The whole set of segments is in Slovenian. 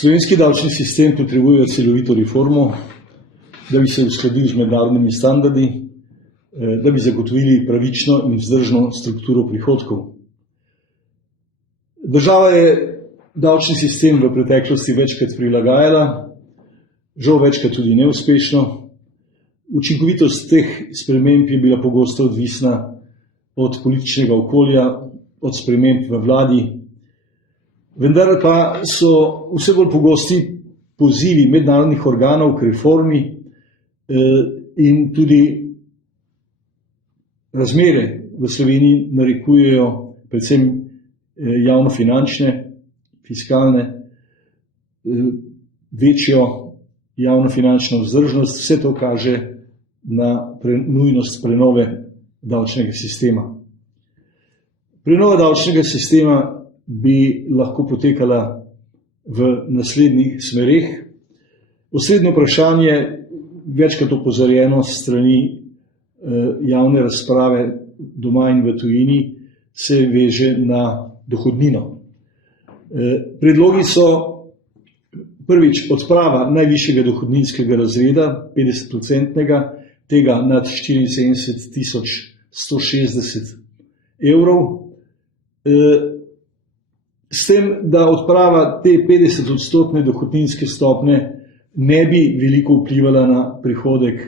Slovenski davčni sistem potrebuje celovito reformo, da bi se uskladil z mednarodnimi standardi, da bi zagotovili pravično in vzdržno strukturo prihodkov. Država je davčni sistem v preteklosti večkrat prilagajala, žal večkrat tudi neuspešno. Učinkovitost teh sprememb je bila pogosto odvisna od političnega okolja, od sprememb v vladi, vendar pa so vse bolj pogosti pozivi mednarodnih organov k reformi in tudi razmere v Sloveniji narekujejo predvsem javnofinančne, fiskalne, večjo javnofinančno vzdržnost. Vse to kaže na nujnost prenove davčnega sistema. Prenova davčnega sistema bi lahko potekala v naslednjih smereh. Osrednje vprašanje, večkrat opozorjeno s strani javne razprave doma in v tujini, se veže na dohodnino. Predlogi so prvič odprava najvišjega dohodninskega razreda, 50%, tega nad 74.160 evrov, s tem, da odprava te 50% dohodninske stopnje ne bi veliko vplivala na prihodek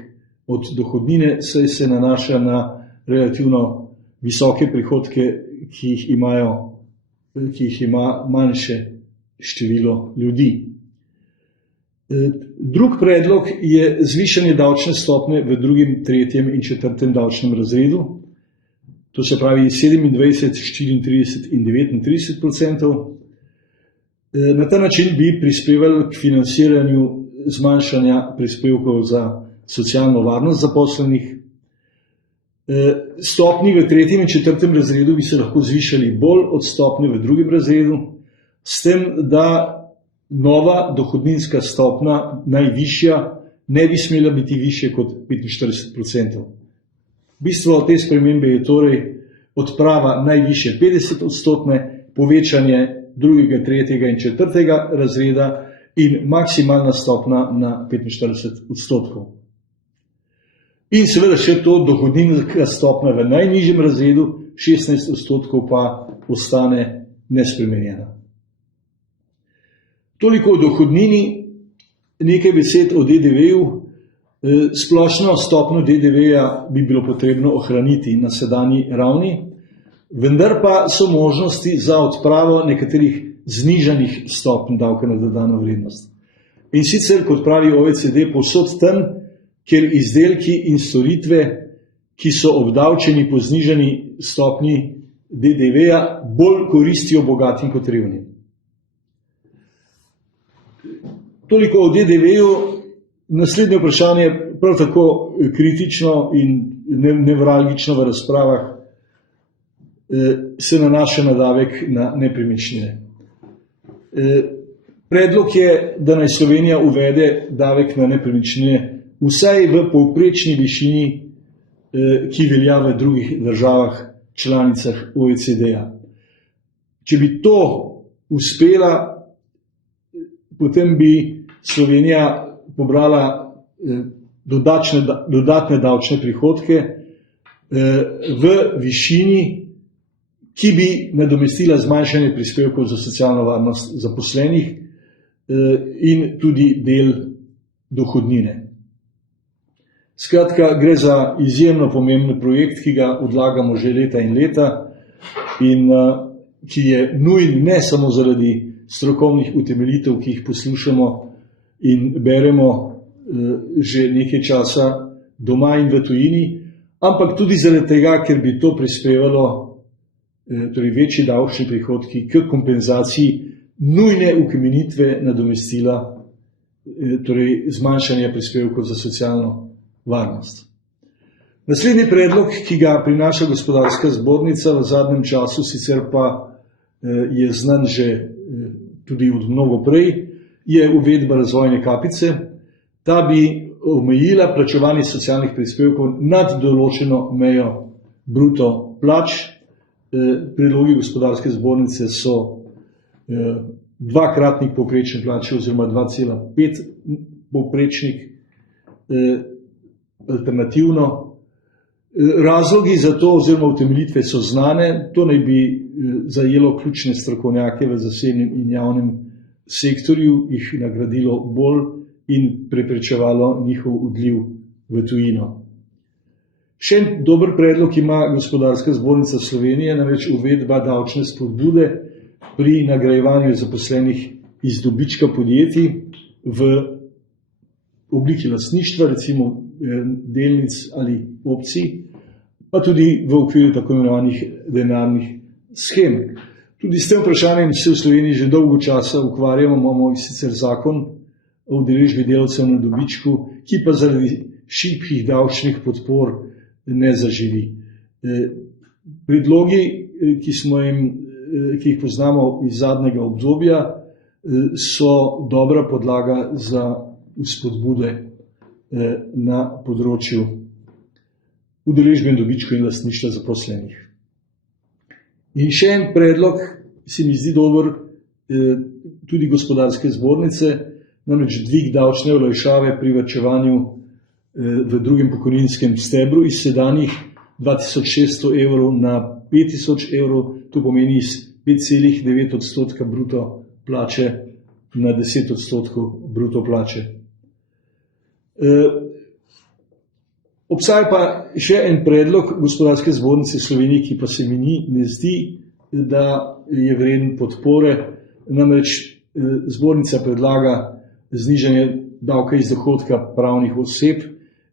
od dohodnine, saj se nanaša na relativno visoke prihodke, ki jih ima manjše število ljudi. Drug predlog je zvišanje davčne stopnje v drugem, tretjem in četrtem davčnem razredu, to se pravi 27, 34 in 39%. Na ta način bi prispevali k financiranju zmanjšanja prispevkov za socialno varnost zaposlenih. Stopnji v tretjem in četrtem razredu bi se lahko zvišali bolj od stopnje v drugem razredu, s tem, da nova dohodninska stopnja, najvišja, ne bi smela biti višja kot 45%. Bistvo te spremembe je torej odprava najvišje 50%, povečanje drugega, tretjega in četrtega razreda in maksimalna stopnja na 45%. In seveda še to dohodninska stopnja v najnižjem razredu, 16% pa ostane nespremenjena. Toliko o dohodnini, nekaj besed o DDV-ju. Splošno stopnjo DDV-ja bi bilo potrebno ohraniti na sedanji ravni, vendar pa so možnosti za odpravo nekaterih znižanih stopenj davka na dodano vrednost. In sicer, kot pravi OECD, povsod tam, kjer izdelki in storitve, ki so obdavčeni po znižani stopnji DDV-ja, bolj koristijo bogatim kot revnim. Toliko o DDV-ju. Naslednje vprašanje, prav tako kritično in nevralgično v razpravah, se nanaša na davek na nepremičnine. Predlog je, da naj Slovenija uvede davek na nepremičnine vsaj v povprečni višini, ki velja v drugih državah članicah OECD-ja. Če bi to uspela, potem bi Slovenija pobrala dodatne davčne prihodke v višini, ki bi nadomestila zmanjšanje prispevkov za socialno varnost zaposlenih in tudi del dohodnine. Skratka, gre za izjemno pomemben projekt, ki ga odlagamo že leta in leta in ki je nujen ne samo zaradi strokovnih utemeljitev, ki jih poslušamo in beremo že nekaj časa doma in v tujini, ampak tudi zaradi tega, ker bi to prispevalo, torej večji davčni prihodki, k kompenzaciji nujne ukinitve nadomestila, torej zmanjšanja prispevkov za socialno varnost. Naslednji predlog, ki ga prinaša Gospodarska zbornica v zadnjem času, sicer pa je znan že tudi od mnogo prej, je uvedba razvojne kapice. Ta bi omejila plačevanje socialnih prispevkov nad določeno mejo bruto plač. Predlogi Gospodarske zbornice so dvakratnik povprečne plače oziroma 2,5 povprečnik alternativno. Razlogi za to oziroma utemeljitve so znane. To naj bi zajelo ključne strokovnjake v zasebnem in javnem sektorju, jih nagradilo bolj in preprečevalo njihov odliv v tujino. Še en dober predlog ima Gospodarska zbornica Slovenije, namreč uvedba davčne spodbude pri nagrajevanju zaposlenih iz dobička podjetij v obliki lastništva, recimo delnic ali opcij, pa tudi v okviru tako imenovanih denarnih shem. Tudi s tem vprašanjem se v Sloveniji že dolgo časa ukvarjamo, imamo sicer zakon o udeležbi delavcev na dobičku, ki pa zaradi šibkih davčnih podpor ne zaživi. Predlogi, ki jih poznamo iz zadnjega obdobja, so dobra podlaga za vzpodbude na področju udeležbe in dobičku in lastništva zaposlenih. In še en predlog se mi zdi dober, tudi Gospodarske zbornice, namreč dvig davčne olajšave pri varčevanju v drugem pokojninskem stebru iz sedanjih 2600 evrov na 5000 evrov, to pomeni iz 5,9% bruto plače na 10% bruto plače. Obstaja pa še en predlog Gospodarske zbornice Slovenije, ki pa se mi ne zdi, da je vreden podpore. Namreč zbornica predlaga znižanje davka iz dohodka pravnih oseb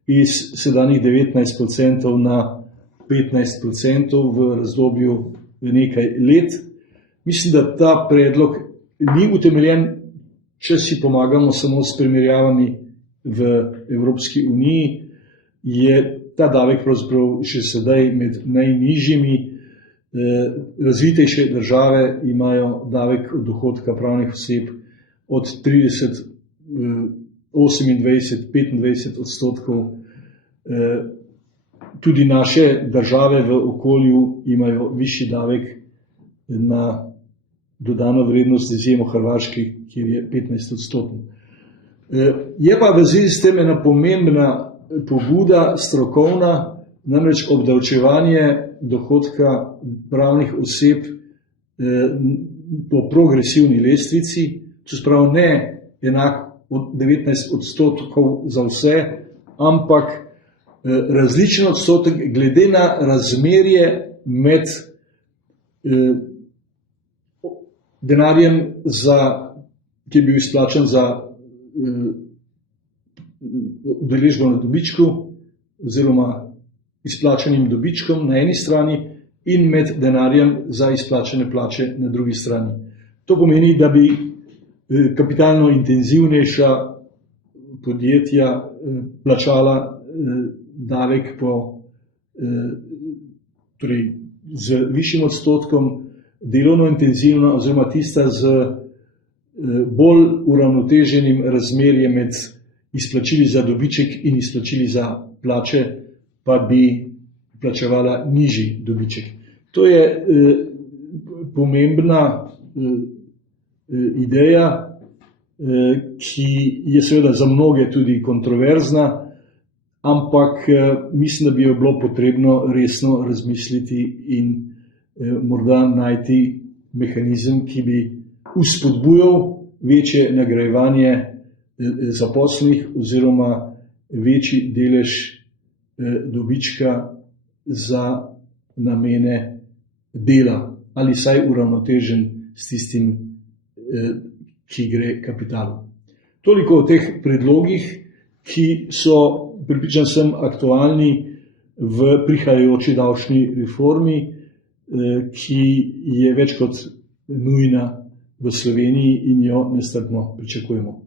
iz sedanjih 19% na 15% v razdobju nekaj let. Mislim, da ta predlog ni utemeljen, če si pomagamo samo s primerjavami v Evropski uniji, je ta davek pravzaprav še sedaj med najnižjimi. Razvitejše države imajo davek od dohodka pravnih oseb od 30, 28, 25%. Tudi naše države v okolju imajo višji davek na dodano vrednost, z izjemo Hrvaške, kjer je 15%. Je pa v zvezi s tem ena pomembna pobuda strokovna, namreč obdavčevanje dohodka pravnih oseb po progresivni lestvici, to se pravi ne enak od 19% za vse, ampak različen odstotek glede na razmerje med denarjem, ki je bil izplačan za udeležbo na dobičku oziroma izplačanim dobičkom na eni strani in med denarjem za izplačane plače na drugi strani. To pomeni, da bi kapitalno intenzivnejša podjetja plačala davek torej z višjim odstotkom, delovno intenzivna oziroma tista z bolj uravnoteženim razmerjem med izplačili za dobiček in izplačili za plače, pa bi plačevala nižji dobiček. To je pomembna ideja, ki je seveda za mnoge tudi kontroverzna, ampak mislim, da bi jo bilo potrebno resno razmisliti in morda najti mehanizem, ki bi vzpodbujal večje nagrajevanje zaposlenih oziroma večji delež dobička za namene dela ali vsaj uravnotežen s tistim, ki gre kapitalu. Toliko o teh predlogih, ki so, prepričan sem, aktualni v prihajajoči davčni reformi, ki je več kot nujna v Sloveniji in jo nestrpno pričakujemo.